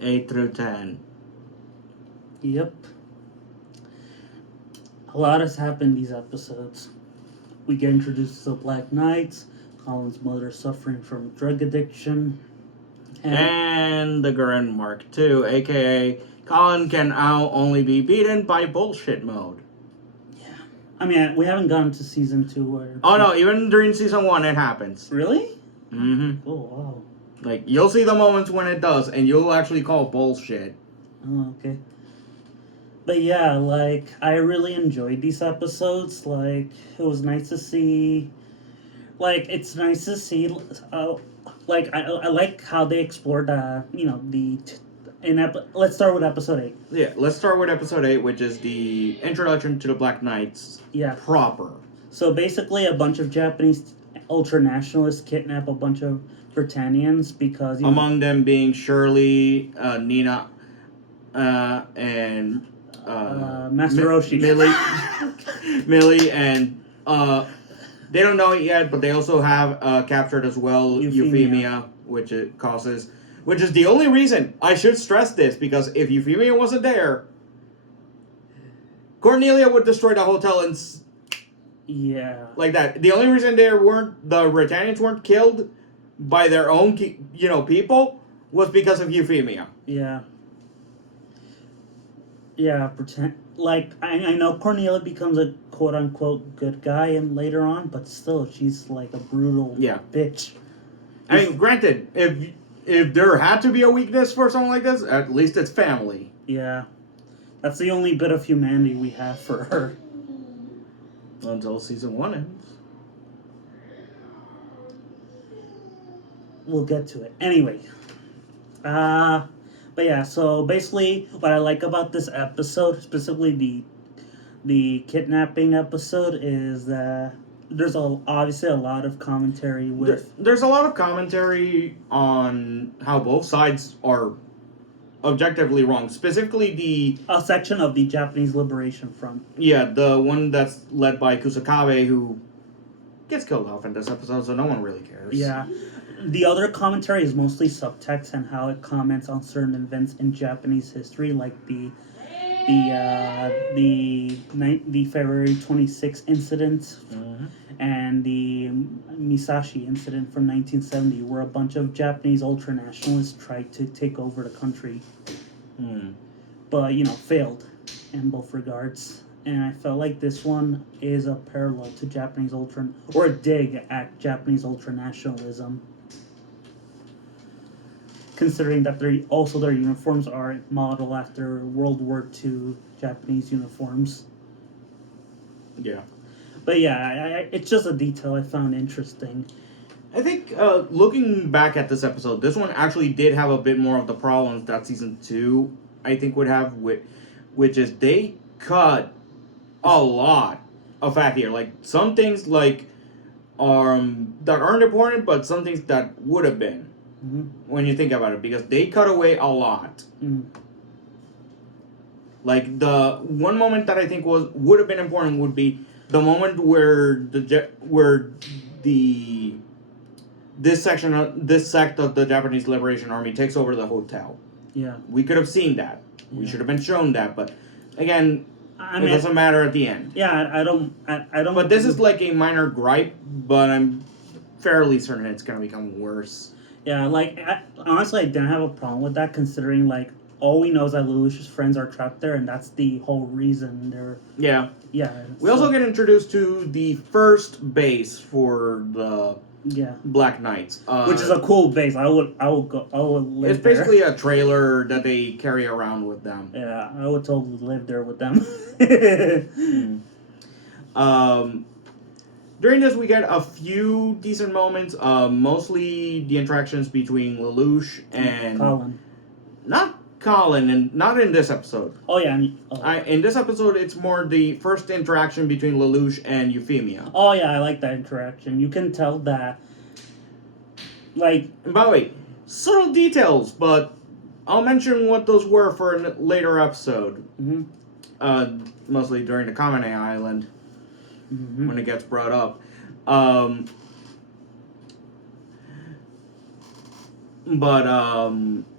8 through 10. Yep. A lot has happened these episodes. We get introduced to the Black Knights, Colin's mother suffering from drug addiction, And the Gurren Mark II, aka Colin can now only be beaten by bullshit mode. yeah. I mean, we haven't gotten to season 2 or... Oh no, even during season 1 it happens. Really? Mm-hmm. Oh, wow. Like, you'll see the moments when it does, and you'll actually call bullshit. Oh, okay. But yeah, like, I really enjoyed these episodes. Like, it was nice to see... Like, it's nice to see... like, I like how they explored, let's start with episode 8. Yeah, let's start with episode 8, which is the introduction to the Black Knights. Yeah. Proper. So basically, a bunch of Japanese ultra-nationalists kidnap a bunch of Britannians because... Among them being Shirley, Nina, and... Master Roshi. Millie, and... they don't know it yet, but they also have captured as well Euphemia, which it causes... Which is the only reason I should stress this, because if Euphemia wasn't there, Cornelia would destroy the hotel and... Yeah. Like that. The only reason the Britannians weren't killed by their own, people was because of Euphemia. Yeah. Yeah, I know Cornelia becomes a quote-unquote good guy and later on, but still, she's like a brutal bitch. I mean, granted, if there had to be a weakness for someone like this, at least it's family. Yeah. That's the only bit of humanity we have for her. Until season 1 ends. We'll get to it. Anyway. But yeah, so basically what I like about this episode, specifically the kidnapping episode, is that there's obviously a lot of commentary with... There's a lot of commentary on how both sides are objectively wrong. Specifically a section of the Japanese Liberation Front. Yeah, the one that's led by Kusakabe, who gets killed off in this episode, so no one really cares. Yeah. The other commentary is mostly subtext and how it comments on certain events in Japanese history, like the February 26th incident and the Misashi incident from 1970, where a bunch of Japanese ultranationalists tried to take over the country, but failed in both regards. And I felt like this one is a parallel to Japanese or a dig at Japanese ultranationalism, considering that their uniforms are modeled after World War II Japanese uniforms. Yeah. But yeah, it's just a detail I found interesting. I think, looking back at this episode, this one actually did have a bit more of the problems that season 2, I think, would have, which is they cut a lot of fat here. Like, some things, that aren't important, but some things that would have been, when you think about it, because they cut away a lot. Like, the one moment that I think would have been important would be the moment where this sect of the Japanese Liberation Army takes over the hotel. Yeah. We could have seen that. Yeah. We should have been shown that, but again, it doesn't matter at the end. Yeah, I don't. But this is like a minor gripe, but I'm fairly certain it's gonna become worse. Yeah, honestly, I didn't have a problem with that, considering all we know is that Lelouch's friends are trapped there, and that's the whole reason they're... Yeah. Yeah. We also get introduced to the first base for the Black Knights. Which is a cool base. I would live It's basically a trailer that they carry around with them. Yeah, I would totally live there with them. During this, we get a few decent moments. Mostly the interactions between Lelouch and... Colin. Not Colin, and not in this episode. Oh, yeah. In this episode, it's more the first interaction between Lelouch and Euphemia. Oh, yeah, I like that interaction. You can tell that, And by the way, subtle details, but I'll mention what those were for a later episode. Mostly during the Kamine Island, when it gets brought up. But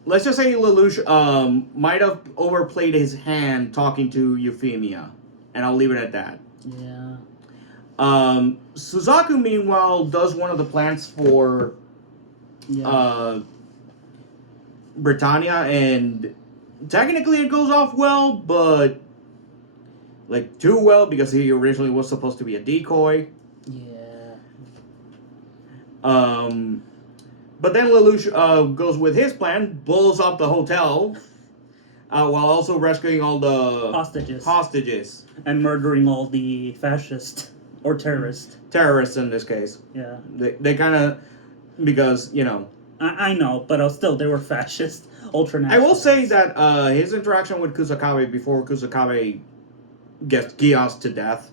let's just say Lelouch might have overplayed his hand talking to Euphemia, and I'll leave it at that. Yeah. Suzaku, meanwhile, does one of the plans for Britannia, and technically it goes off well, but like too well because he originally was supposed to be a decoy. Yeah. But then Lelouch goes with his plan, blows up the hotel, while also rescuing all the hostages. And murdering all the fascists or terrorists. Terrorists in this case. Yeah. They kind of, because, you know. I know, but still, they were fascist, ultranationalists. I will say that his interaction with Kusakabe before Kusakabe gets Geass to death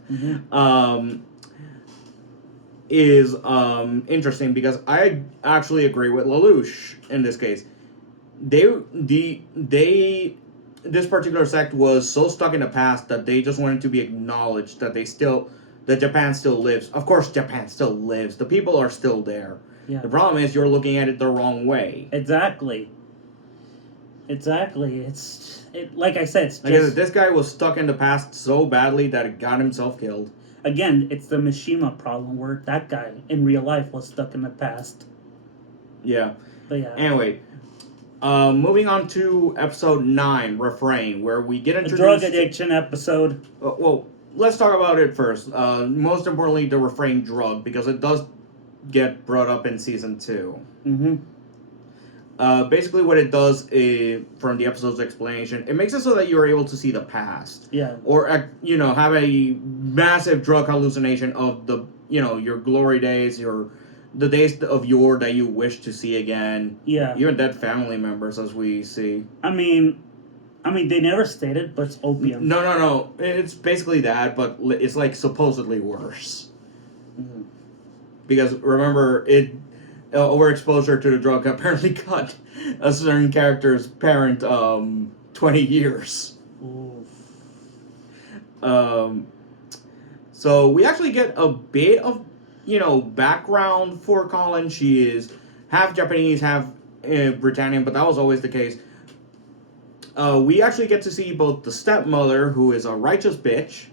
is interesting, because I actually agree with Lelouch in this case. This particular sect was so stuck in the past that they just wanted to be acknowledged that that Japan still lives. Of course, Japan still lives. The people are still there. Yeah. The problem is you're looking at it the wrong way. Exactly. Like I said, it's just... This guy was stuck in the past so badly that it got himself killed. Again, it's the Mishima problem where that guy in real life was stuck in the past. Yeah. But yeah. Anyway, moving on to episode 9, Refrain, where we get introduced... A drug addiction episode. Well, let's talk about it first. Most importantly, the Refrain drug, because it does get brought up in season 2. Mm-hmm. Basically what it does is, from the episode's explanation, it makes it so that you're able to see the past. Yeah. Or, have a massive drug hallucination of your glory days, the days of yore that you wish to see again. Yeah. Even dead family members, as we see. I mean, they never stated, but it's opium. No. It's basically that, but it's like supposedly worse. Mm-hmm. Because remember, overexposure to the drug apparently cut a certain character's parent 20 years. Oof. So we actually get a bit of background for Colin. She is half Japanese, half Britannian, but that was always the case. We actually get to see both the stepmother, who is a righteous bitch.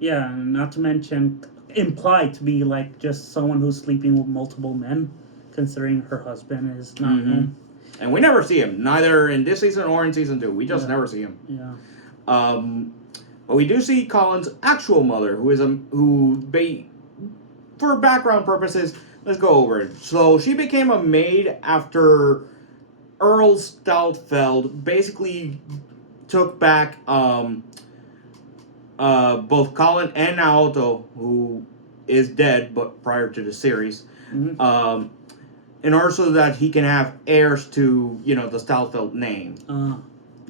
Yeah, not to mention implied to be like just someone who's sleeping with multiple men, considering her husband is not home. And we never see him, neither in this season or in season 2. We just never see him. Yeah. But we do see Colin's actual mother, for background purposes, let's go over it. So she became a maid after Earl Stoutfeld basically took back both Colin and Naoto, who is dead, but prior to the series, in order so that he can have heirs to, the Stoutfeld name.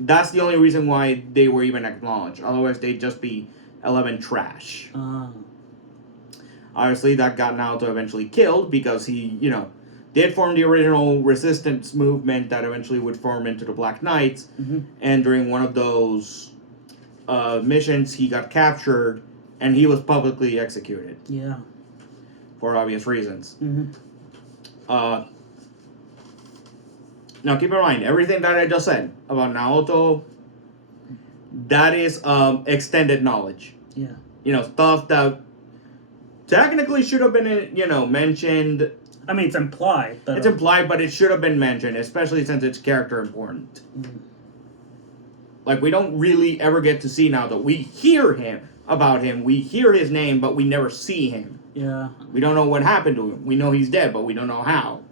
That's the only reason why they were even acknowledged. Otherwise, they'd just be 11 trash. Obviously, that got Naoto eventually killed because he, did form the original resistance movement that eventually would form into the Black Knights. And during one of those missions, he got captured, and he was publicly executed. Yeah. For obvious reasons. Now, keep in mind, everything that I just said about Naoto, that is extended knowledge. Yeah. Stuff that technically should have been, mentioned. I mean, it's implied. But it's implied, but it should have been mentioned, especially since it's character important. Like, we don't really ever get to see Naoto. We hear about him, we hear his name, but we never see him. Yeah. We don't know what happened to him. We know he's dead, but we don't know how.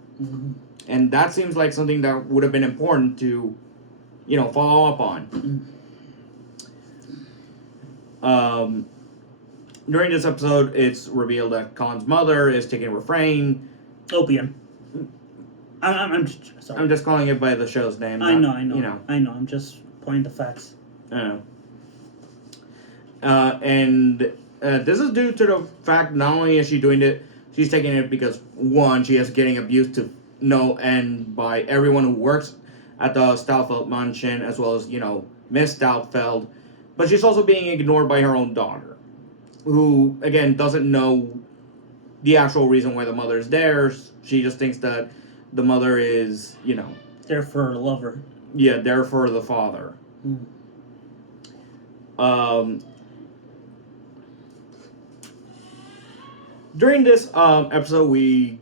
And that seems like something that would have been important to, follow up on. During this episode, it's revealed that Colin's mother is taking Refrain. Opium. I'm just sorry. I'm just calling it by the show's name. I know. I know. I'm just pointing the facts. I know. And this is due to the fact not only is she doing it, she's taking it because, one, she is getting abused and by everyone who works at the Stoutfeld mansion, as well as, Miss Stoutfeld. But she's also being ignored by her own daughter, who, again, doesn't know the actual reason why the mother is there. She just thinks that the mother is, There for a lover. yeah, there for the father. Mm. During this episode, we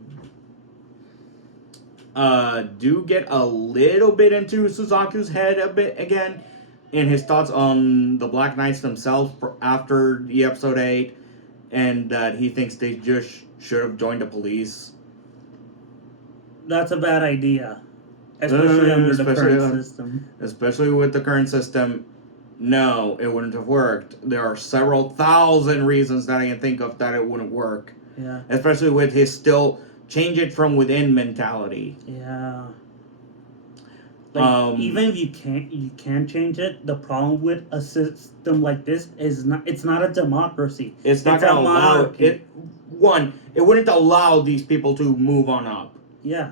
do get a little bit into Suzaku's head a bit again, and his thoughts on the Black Knights themselves after the episode 8, and that he thinks they just should have joined the police. That's a bad idea. Especially under the current system. Especially with the current system. No, it wouldn't have worked. There are several thousand reasons that I can think of that it wouldn't work. Yeah. Especially with his still change it from within mentality. Yeah. Like, even if you can't change it, the problem with a system like this is it's not a democracy. It's not going to allow it. One, it wouldn't allow these people to move on up. Yeah.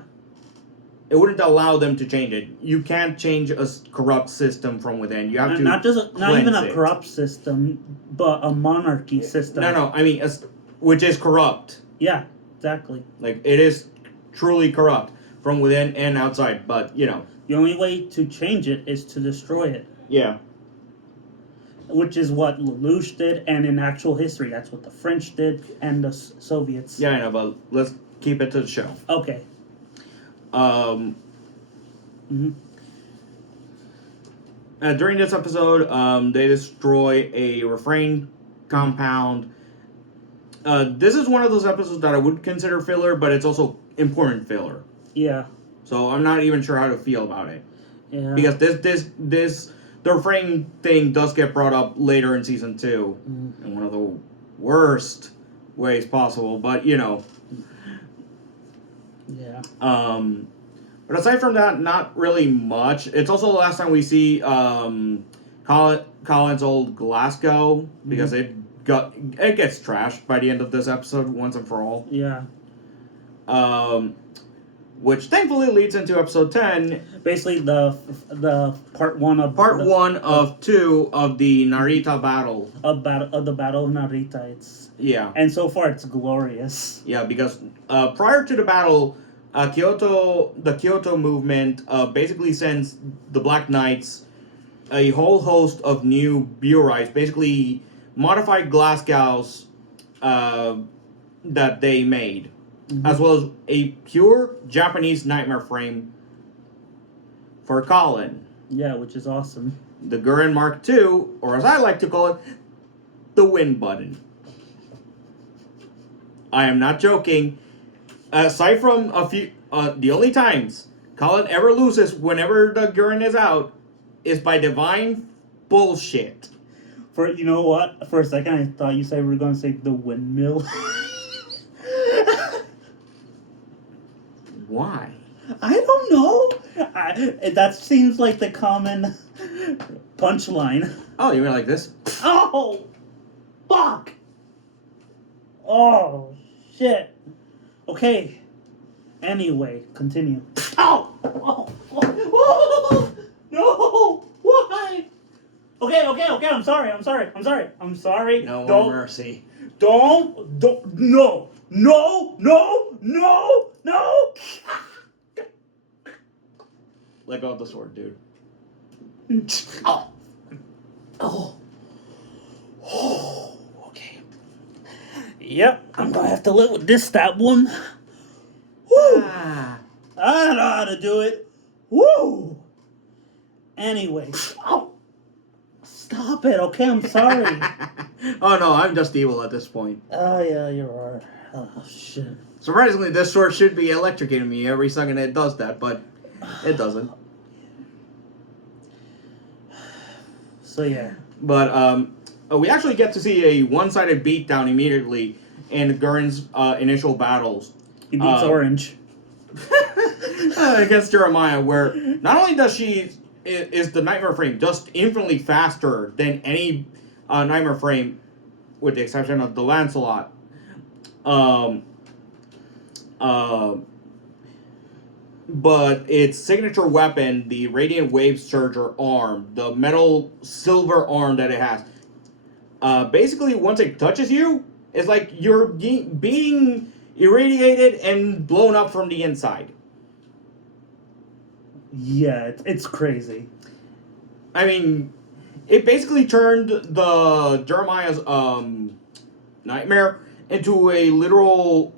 It wouldn't allow them to change it. You can't change a corrupt system from within. You have to not even a corrupt system, but a monarchy system. No. I mean, which is corrupt. Yeah, exactly. Like, it is truly corrupt from within and outside. But the only way to change it is to destroy it. Yeah. Which is what Lelouch did, and in actual history, that's what the French did and the Soviets. Yeah, I know, but let's keep it to the show. Okay. During this episode, they destroy a refrain compound. This is one of those episodes that I would consider filler, but it's also important filler. Yeah. So I'm not even sure how to feel about it. Yeah. Because the refrain thing does get brought up later in season 2 in one of the worst ways possible, but Yeah. But aside from that, not really much. It's also the last time we see Colin's old Glasgow, because it gets trashed by the end of this episode once and for all. Yeah. Which thankfully leads into episode 10. Basically, the part one of one of 2 of the Narita battle. Of the Battle of Narita. And so far it's glorious. Yeah, because prior to the battle, the Kyoto movement basically sends the Black Knights a whole host of new Bureites, basically modified Glasgows that they made, as well as a pure Japanese nightmare frame for Colin. Yeah, which is awesome. The Gurren Mark II, or as I like to call it, the win button. I am not joking. Aside from a few, the only times Colin ever loses whenever the Gurren is out is by divine bullshit. You know what? For a second, I thought you said we were going to say the windmill. Why? I don't know. That seems like the common punchline. Oh, you mean like this? Oh! Fuck! Oh, shit. Okay. Anyway, continue. Ow! Oh! Oh! No! Why? Okay, I'm sorry. No more mercy. No! Let go of the sword, dude. Oh. Okay. Yep, I'm gonna have to live with this stab one. Woo! I don't know how to do it. Woo! Anyway. Oh! Stop it, okay? I'm sorry. Oh no, I'm just evil at this point. Oh, yeah, you are. Oh, shit. Surprisingly, this sword should be electrocuting me every second it does that, but it doesn't. So, yeah. But, we actually get to see a one-sided beatdown immediately in Gurren's initial battles. He beats Orange. Against Jeremiah, where not only does is the Nightmare Frame just infinitely faster than any Nightmare Frame, with the exception of the Lancelot. But its signature weapon, the Radiant Wave Surger arm, the metal silver arm that it has, basically once it touches you, it's like you're being irradiated and blown up from the inside. Yeah, it's crazy. I mean, it basically turned the Jeremiah's nightmare into a literal.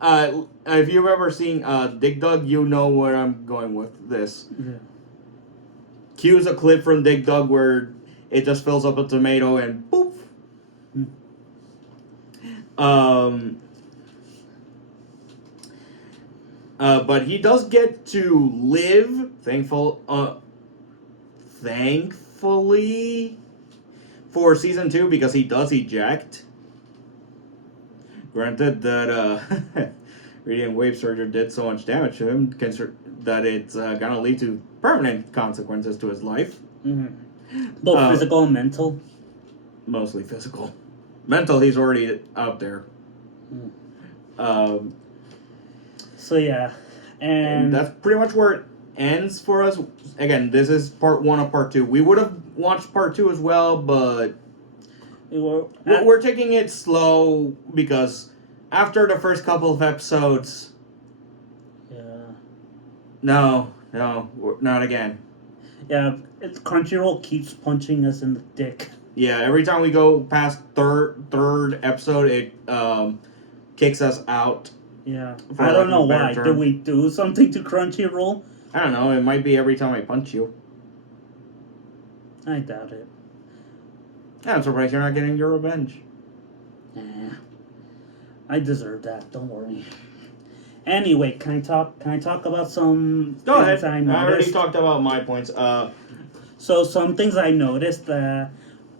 If you've ever seen Dig Dug, you know where I'm going with this. Yeah. Cue's a clip from Dig Dug where it just fills up a tomato and poof. Um. But he does get to live, thankfully, for season 2 because he does eject. Granted that radiant wave surger did so much damage to him that it's gonna lead to permanent consequences to his life. Mm-hmm. Both physical and mental. Mostly physical. Mental, he's already out there. So yeah, and that's pretty much where it ends for us. Again, this is part 1 of part 2. We would have watched part 2 as well, but we're taking it slow because after the first couple of episodes, no, not again. Yeah, Crunchyroll keeps punching us in the dick. Yeah, every time we go past third episode, it kicks us out. Yeah, I don't know why. Did we do something to Crunchyroll? I don't know. It might be every time I punch you. I doubt it. Yeah, I'm surprised you're not getting your revenge. Nah, I deserve that. Don't worry. Anyway, can I talk about some Go things ahead. I already talked about my points. So some things I noticed that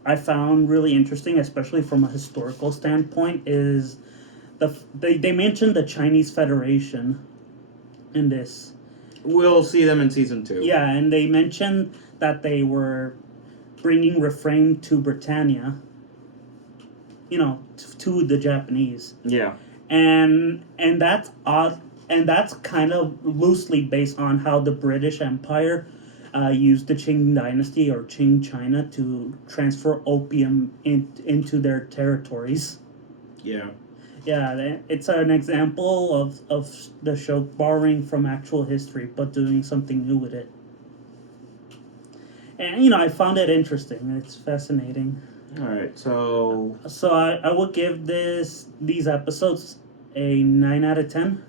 I found really interesting, especially from a historical standpoint, is they mentioned the Chinese Federation in this. We'll see them in season 2. Yeah, and they mentioned that they were bringing refrain to Britannia. To the Japanese. Yeah. And that's odd, and that's kind of loosely based on how the British Empire used the Qing Dynasty or Qing China to transfer opium into their territories. Yeah. Yeah, it's an example of the show borrowing from actual history, but doing something new with it. And, I found it interesting. It's fascinating. Alright, so... So I would give these episodes a 9 out of 10.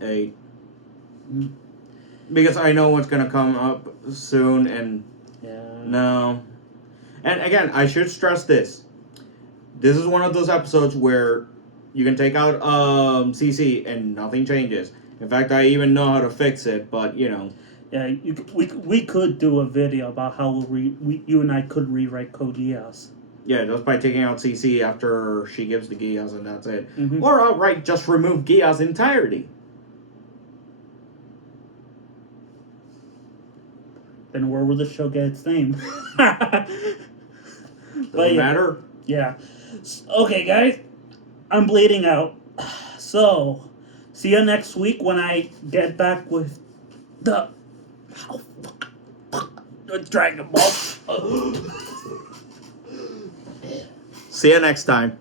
8. Because I know what's going to come up soon, and... Yeah. No. And again, I should stress this. This is one of those episodes where you can take out CC and nothing changes. In fact, I even know how to fix it, but, Yeah, we could do a video about how you and I could rewrite code Geass. Yeah, just by taking out CC after she gives the Geass and that's it. Mm-hmm. Or outright just remove Geass entirety. Then where will the show get its name? Doesn't matter. Yeah. Okay, guys. I'm bleeding out. So, see you next week when I get back with the... Oh, fuck. Dragon Ball. See you next time.